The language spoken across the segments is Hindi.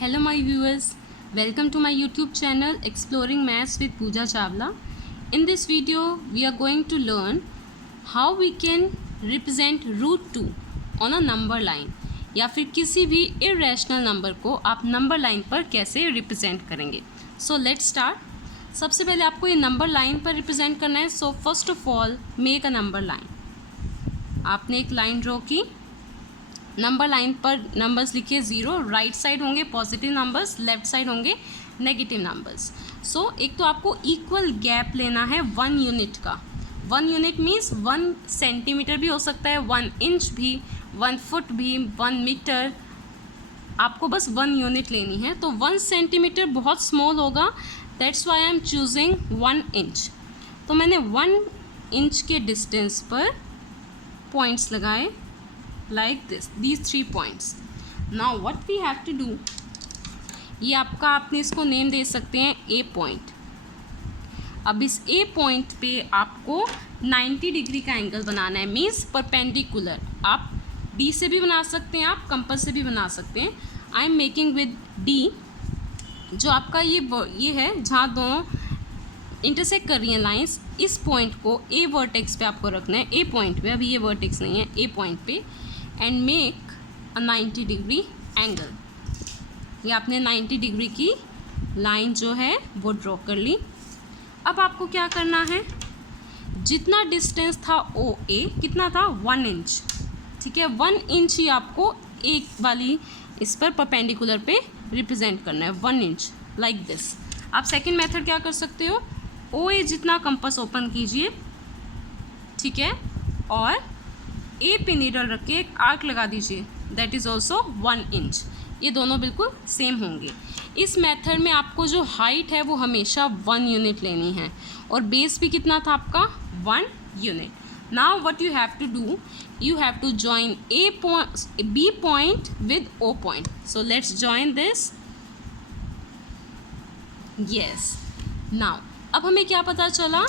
Hello my viewers, welcome to my YouTube channel Exploring Maths with Pooja Chawla. In this video we are going to learn how we can represent root 2 on a number line या फिर किसी भी irrational number को आप number line पर कैसे represent करेंगे. So let's start. सबसे पहले आपको ये number line पर represent करना है. So first of all make a number line. आपने एक line draw की. नंबर लाइन पर नंबर्स लिखिए 0. राइट साइड होंगे पॉजिटिव नंबर्स, लेफ्ट साइड होंगे नेगेटिव नंबर्स. सो एक तो आपको इक्वल गैप लेना है 1 यूनिट का. 1 यूनिट मीन्स 1 सेंटीमीटर भी हो सकता है, 1 इंच भी, 1 फुट भी, 1 मीटर. आपको बस 1 यूनिट लेनी है. तो 1 सेंटीमीटर बहुत स्मॉल होगा, that's why I am choosing 1 inch. तो मैंने 1 इंच के डिस्टेंस पर पॉइंट्स लगाए like this, these 3 points. Now what we have to do, ये आपका, आपने इसको नेम दे सकते हैं A पॉइंट. अब इस A पॉइंट पे आपको 90 डिग्री का एंगल बनाना है, मीन्स परपेंडिकुलर. आप D से भी बना सकते हैं, आप कंपास से भी बना सकते हैं. I am making with D. जो आपका ये है जहाँ दोनों इंटरसेक्ट कर रही हैं लाइंस, इस पॉइंट को A वर्टेक्स पे आपको रखना है. A पॉइंट पे, अभी ये वर्टेक्स नहीं है, A पॉइंट पे, and make a 90 degree angle. ये आपने 90 डिग्री की लाइन जो है वो ड्रॉ कर ली. अब आपको क्या करना है, जितना डिस्टेंस था OA कितना था 1 इंच. ठीक है, 1 इंच ही आपको एक वाली इस पर परपेंडिकुलर पे रिप्रेजेंट करना है, 1 इंच लाइक दिस. आप सेकंड मेथड क्या कर सकते हो, OA जितना कंपास ओपन कीजिए, ठीक है, और A पे नीडल रख के एक आर्क लगा दीजिए, दैट इज़ ऑल्सो 1 इंच. ये दोनों बिल्कुल सेम होंगे. इस मेथड में आपको जो हाइट है वो हमेशा 1 यूनिट लेनी है, और बेस भी कितना था आपका 1 unit. Now what you have to do, you have to join B point with O point. So let's join this. Yes, now अब हमें क्या पता चला,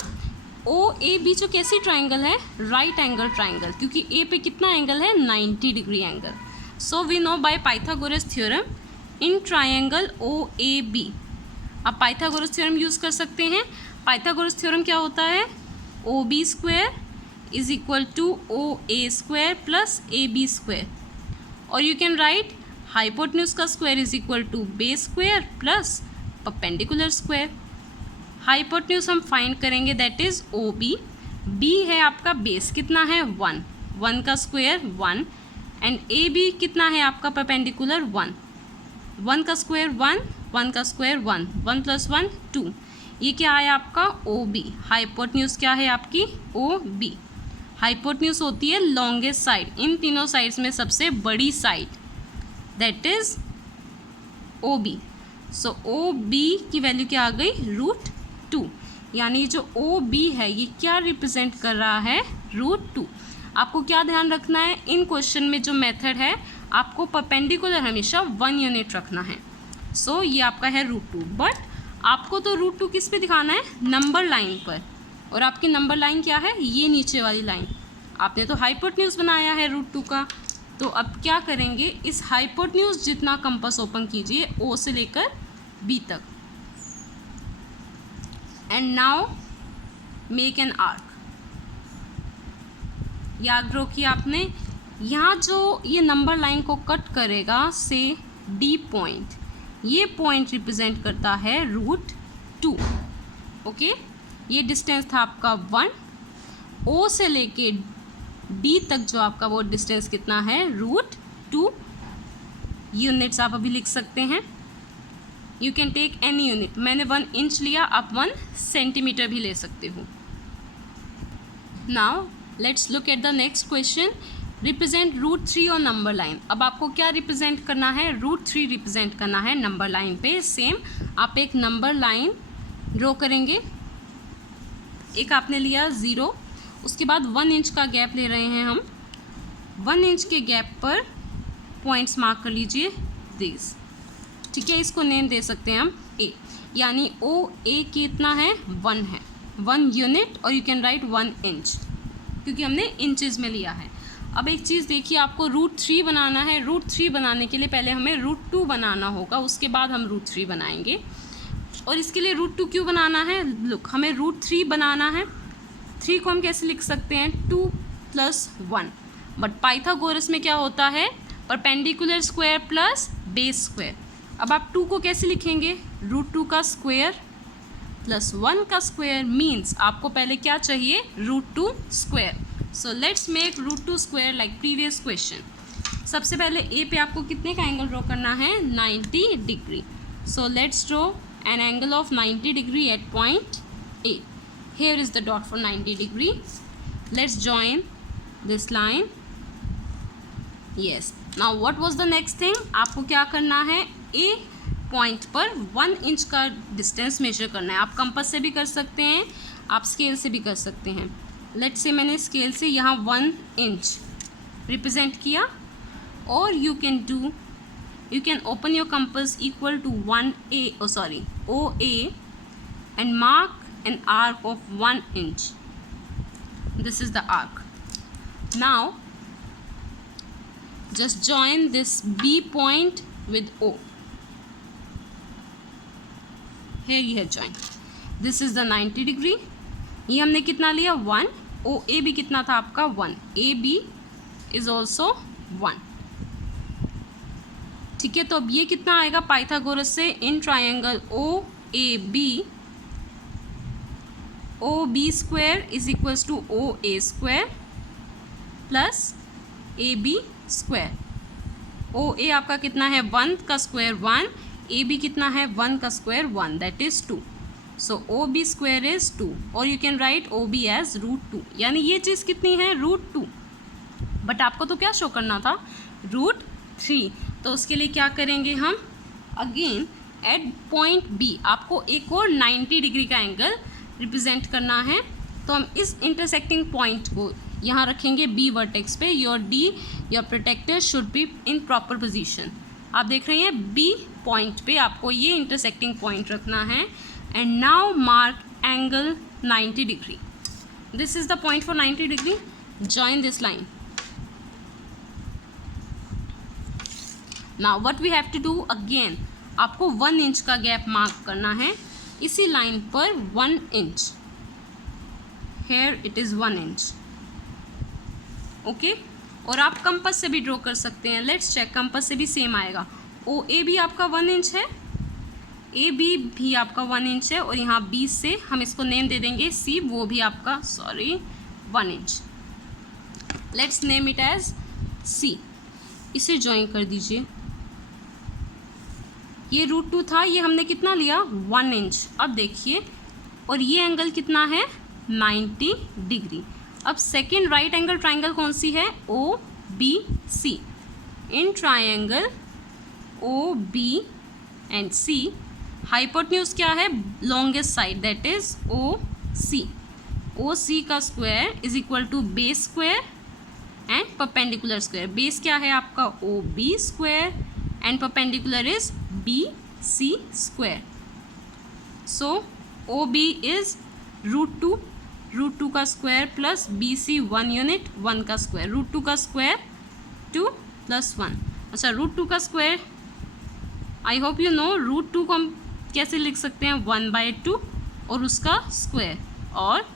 OAB जो कैसी ट्राइंगल है, राइट एंगल ट्राइंगल, क्योंकि A पे कितना एंगल है 90 degree angle. So we know by Pythagoras theorem in triangle OAB. आप पाइथागोरस थ्योरम यूज़ कर सकते हैं. पाइथागोरस थ्योरम क्या होता है, OB square is equal to OA square plus AB square, और यू कैन राइट हाइपोटेन्यूज का square is equal to base square plus perpendicular square. Hypotenuse हम फाइंड करेंगे, दैट इज OB. B है आपका, बेस कितना है 1, 1 का स्क्वायर 1, एंड AB कितना है आपका परपेंडिकुलर 1, 1 का स्क्वायर 1, 1 का स्क्वायर 1, 1 प्लस 1 2. ये क्या है आपका OB. हाइपोटेन्यूज क्या है आपकी OB. हाइपोटेन्यूज होती है लॉन्गेस्ट साइड, इन तीनों साइड्स में सबसे बड़ी side, that is OB. So OB की वैल्यू क्या आ गई √2. यानी जो OB है ये क्या रिप्रेजेंट कर रहा है √2. आपको क्या ध्यान रखना है, इन क्वेश्चन में जो मेथड है आपको परपेंडिकुलर हमेशा 1 यूनिट रखना है. सो ये आपका है √2. बट आपको तो √2 किस पे दिखाना है, नंबर लाइन पर. और आपकी नंबर लाइन क्या है, ये नीचे वाली लाइन. आपने तो हाइपोटेन्यूज बनाया है √2 का. तो अब क्या करेंगे, इस हाइपोटेन्यूज जितना कंपास ओपन कीजिए O से लेकर B तक, and now make an arc. ये आर्क ड्रॉ किया आपने. यहाँ जो ये नंबर लाइन को कट करेगा से D पॉइंट, ये पॉइंट रिप्रेजेंट करता है √2. ओके, ये डिस्टेंस था आपका 1. O से लेके D तक जो आपका वो डिस्टेंस कितना है √2 यूनिट्स. आप अभी लिख सकते हैं, you can take any unit. मैंने 1 इंच लिया, आप 1 सेंटीमीटर भी ले सकते हो. Now let's look at the next question. Represent √3 और नंबर लाइन. अब आपको क्या रिप्रेजेंट करना है, √3 रिप्रेजेंट करना है नंबर लाइन पे. सेम आप एक नंबर लाइन ड्रॉ करेंगे. एक आपने लिया 0, उसके बाद 1 इंच का गैप ले रहे हैं हम. 1 इंच के गैप पर पॉइंट्स मार्क कर लीजिए दिस. ठीक है, इसको नेम दे सकते हैं हम A. यानी OA कितना है 1 है, 1 यूनिट, और यू कैन राइट 1 इंच क्योंकि हमने इंचेस में लिया है. अब एक चीज़ देखिए, आपको √3 बनाना है। √3 बनाने के लिए पहले हमें √2 बनाना होगा, उसके बाद हम √3 बनाएंगे। और इसके लिए √2 क्यों बनाना है? लुक, हमें √3 बनाना है। 3 को हम कैसे लिख सकते हैं? 2 + 1। बट पाइथागोरस में क्या होता है? Perpendicular square plus base square. अब आप 2 को कैसे लिखेंगे? √2 का स्क्वायर प्लस 1 का स्क्वायर मीन्स आपको पहले क्या चाहिए? √2 square. So let's make √2 square like previous question. सबसे पहले ए पे आपको कितने का एंगल ड्रॉ करना है? 90 degree. So let's draw an angle of 90 degree at point A. Here is the dot for 90 degree. Let's join this line. Yes. Now what was the next thing? आपको क्या करना है? A पॉइंट पर 1 इंच का डिस्टेंस मेजर करना है। आप कंपास से भी कर सकते हैं, आप स्केल से भी कर सकते हैं। लेट्स से मैंने स्केल से यहाँ 1 इंच रिप्रेजेंट किया, और you can open your compass equal to OA and mark an arc of 1 inch. This is the arc. Now just join this B point with O. Here you have joined. This is the 90 degree. ये हमने कितना लिया? 1. OA भी कितना था आपका? 1. AB is also 1. ठीक है, तो अब ये कितना आएगा पाइथागोरस से? In triangle OB square is equals to OA square plus AB square. OA आपका कितना है? 1 का स्क्वायर 1, AB कितना है? 1 का square 1, that is 2। So OB square is 2, और you can write OB as √2। यानी ये चीज़ कितनी है? √2। बट आपको तो क्या शो करना था? √3। तो उसके लिए क्या करेंगे हम? अगेन एट पॉइंट B आपको एक और 90 डिग्री का एंगल रिप्रेजेंट करना है। तो हम इस इंटरसेक्टिंग पॉइंट को यहाँ रखेंगे B वर्टेक्स पे। Your protractor should be in proper position. आप देख रहे हैं B पॉइंट पे आपको ये इंटरसेक्टिंग पॉइंट रखना है। And now mark angle 90 degree. This is the point for 90 degree. Join this line. Now what we have to do, again आपको 1 इंच का गैप मार्क करना है इसी लाइन पर। 1 inch, here it is 1 inch. Okay, और आप कंपास से भी ड्रॉ कर सकते हैं। लेट्स चेक, कंपास से भी सेम आएगा। OA भी आपका 1 इंच है, AB भी आपका 1 इंच है, और यहाँ B से हम इसको नेम दे देंगे C, वो भी आपका 1 inch. Let's name it as C। इसे ज्वाइन कर दीजिए। ये √2 था, ये हमने कितना लिया? 1 इंच। अब देखिए, और ये एंगल कितना है? 90 डिग्री। अब सेकेंड राइट एंगल ट्राइंगल कौन सी है? OBC। In triangle OB and C hypotenuse क्या है? Longest side, that is OC। OC का square is equal to base square and perpendicular square. Base क्या है आपका? OB square and perpendicular is BC square. So OB is √2 का स्क्वायर प्लस BC 1 यूनिट 1 का स्क्वायर। √2 का स्क्वायर 2 + 1। अच्छा, √2 का square I hope you know. √2 को हम कैसे लिख सकते हैं? 1/2 और उसका स्क्वायर, और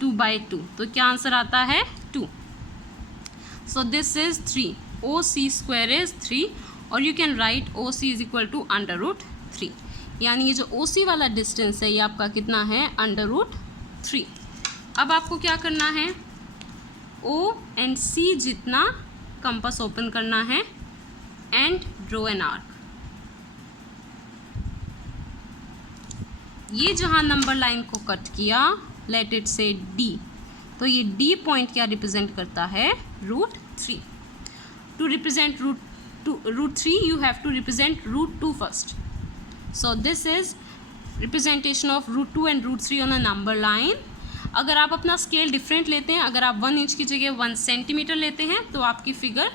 2/2। तो क्या आंसर आता है? 2। So this is 3। OC square is 3, और you can write OC is equal to √3। यानी ये जो OC वाला डिस्टेंस है ये आपका कितना है? √3। अब आपको क्या करना है? O एंड C जितना कंपास ओपन करना है एंड ड्रॉ एन आर्क। ये जहाँ नंबर लाइन को कट किया, लेट इट से D, तो ये D पॉइंट क्या रिप्रेजेंट करता है? √3। To represent √3 you have to represent √2 first. So this is representation of √2 and √3 on a number line. अगर आप अपना स्केल डिफरेंट लेते हैं, अगर आप 1 इंच की जगह 1 सेंटीमीटर लेते हैं, तो आपकी फिगर,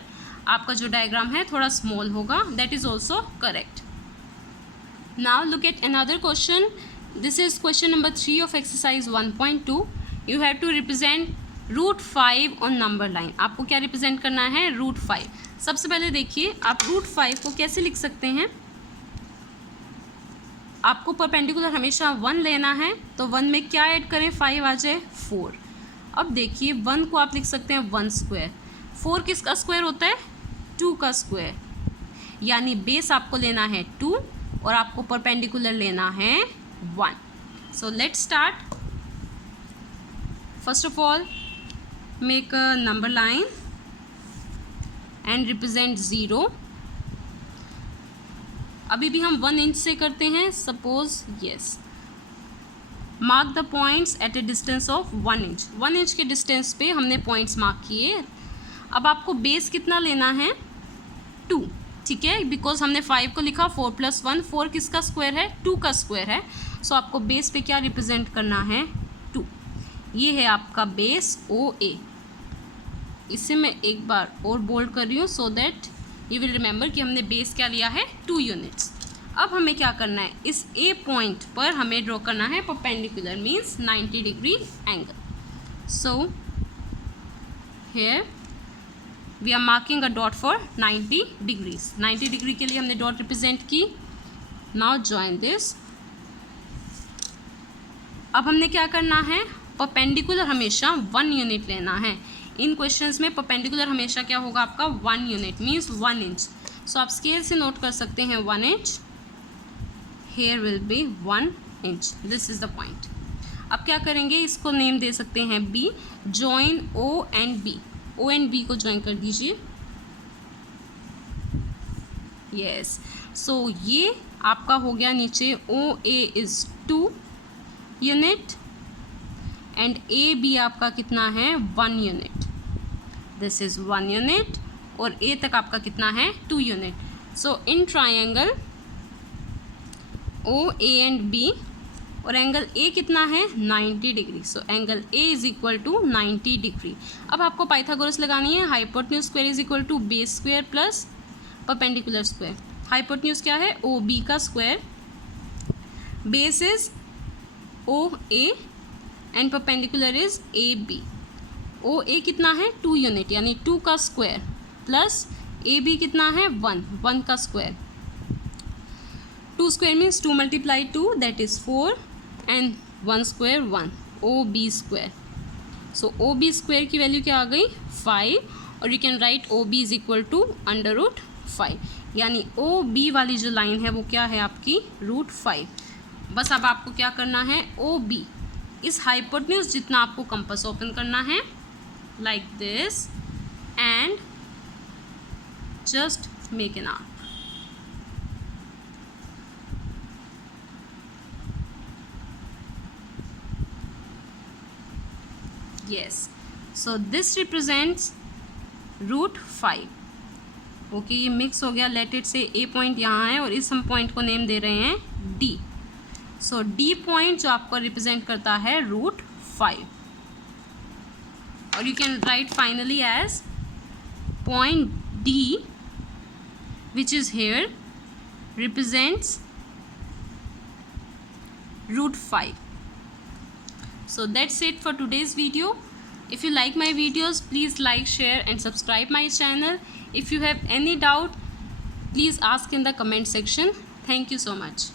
आपका जो डायग्राम है थोड़ा स्मॉल होगा। That is also correct. Now look at another question. This is question number 3 of exercise 1.2. You have to represent √5 on number line. आपको क्या रिप्रेजेंट करना है? √5। सबसे पहले देखिए आप √5 को कैसे लिख सकते हैं। आपको परपेंडिकुलर हमेशा 1 लेना है, तो 1 में क्या ऐड करें? 5 आ जाए 4। अब देखिए 1 को आप लिख सकते हैं 1 स्क्वायर। 4 किसका स्क्वायर होता है? 2 का स्क्वायर। यानी बेस आपको लेना है 2 और आपको परपेंडिकुलर लेना है 1। So let's start. First of all make a number line and represent 0। अभी भी हम 1 इंच से करते हैं, suppose yes. Mark the points at A distance of 1 inch. 1 inch के डिस्टेंस पे हमने पॉइंट्स मार्क किए। अब आपको बेस कितना लेना है? 2, ठीक है, बिकॉज हमने 5 को लिखा 4 + 1। 4 किसका स्क्वायर है? 2 का स्क्वायर है। सो आपको बेस पे क्या रिप्रेजेंट करना है? 2। ये है आपका बेस OA। इसे मैं एक बार और बोल्ड कर रही हूँ so that you will remember कि हमने बेस क्या लिया है? 2 यूनिट्स। अब हमें क्या करना है? इस A पॉइंट पर हमें ड्रॉ करना है perpendicular, means 90 degree angle. So here we are marking a dot for 90 degrees. 90 degree के लिए हमने डॉट रिप्रेजेंट की। Now join this. अब हमने क्या करना है? परपेंडिकुलर हमेशा 1 यूनिट लेना है। इन क्वेश्चंस में परपेंडिकुलर हमेशा क्या होगा आपका? 1 यूनिट, मीन्स 1 इंच। सो आप स्केल से नोट कर सकते हैं 1 inch. Here will be 1 inch. This is the point. अब क्या करेंगे? इसको नेम दे सकते हैं B। Join O and B। O and B को ज्वाइन कर दीजिए। यस, सो ये आपका हो गया नीचे OA is 2 unit and AB आपका कितना है? 1 यूनिट। दिस इज 1 यूनिट और A तक आपका कितना है? 2 unit. So in triangle OA and B और एंगल A कितना है? 90 degree. So angle A is equal to 90 degree. अब आपको पाइथागोरस लगानी है। Hypotenuse square is equal to base square plus perpendicular square. Hypotenuse क्या है? OB का square. Base is OA and perpendicular is AB। OA कितना है? 2 यूनिट, यानी 2 का स्क्वायर प्लस AB कितना है? 1 का square. 2 square means 2 × 2 that is 4 and 1 square 1। OB square. So OB square की वैल्यू क्या आ गई? 5 और you can write OB is equal to √5। यानी OB वाली जो लाइन है वो क्या है आपकी? √5। बस अब आपको क्या करना है? OB इस हाइपोटेन्यूज जितना आपको कंपास ओपन करना है like this and just make an arc. Yes, so this represents √5. Okay, ये मिक्स हो गया। लेट इट से A पॉइंट यहाँ है और इस हम पॉइंट को नेम दे रहे हैं D। सो D पॉइंट जो आपको रिप्रेजेंट करता है √5 और you can write finally as point D which is here represents √5. So that's it for today's video. If you like my videos, please like, share and subscribe my channel. If you have any doubt, please ask in the comment section. Thank you so much.